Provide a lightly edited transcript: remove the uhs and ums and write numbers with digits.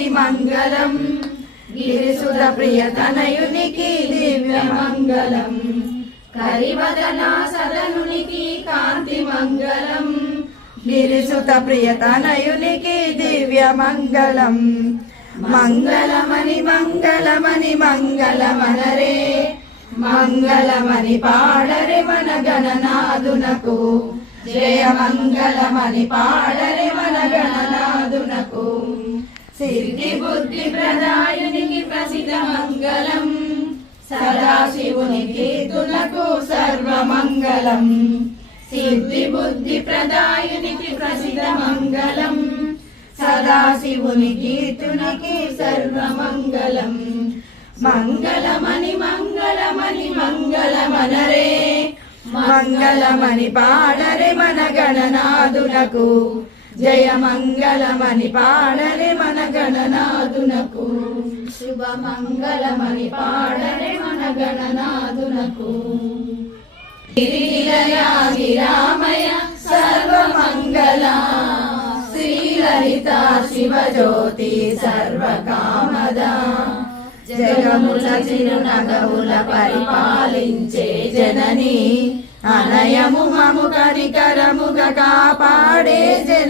కాంతి మంగళం గిరిసుత ప్రియతనయునికి దివ్య మంగళం కరివదన సదనునికి కాంతి మంగళం గిరిసుత ప్రియతనయునికి దివ్య మంగళం మంగళమని మంగళమని మంగళమనరే మంగళమని పాడరే మన గణనాదునకు జయ మంగళమని పాడరే మన గణనాదునకు సిద్ధి బుద్ధి ప్రదాయునికి ప్రసిద్ధ మంగళం సదాశివునికి తులకు సర్వమంగళం సిద్ధి బుద్ధి ప్రదాయునికి ప్రసిద్ధ మంగళం సదాశివునికి తునికి సర్వమంగళం మంగళమని మంగళమని మంగళమనరే మంగళమని పాడరే మన గణనాదునకు జయ మంగళమని పాడరే మన గణనాదునకు శుభ మంగళమని పాడరే మన గణనాదునకు గిరిలయాగిరామయ సర్వమంగళ శ్రీలలిత శివజ్యోతి సర్వకామద జగముల చిరునగవుల పరిపాలించే జనని అనయము మము కనికరముగా కాపాడే జన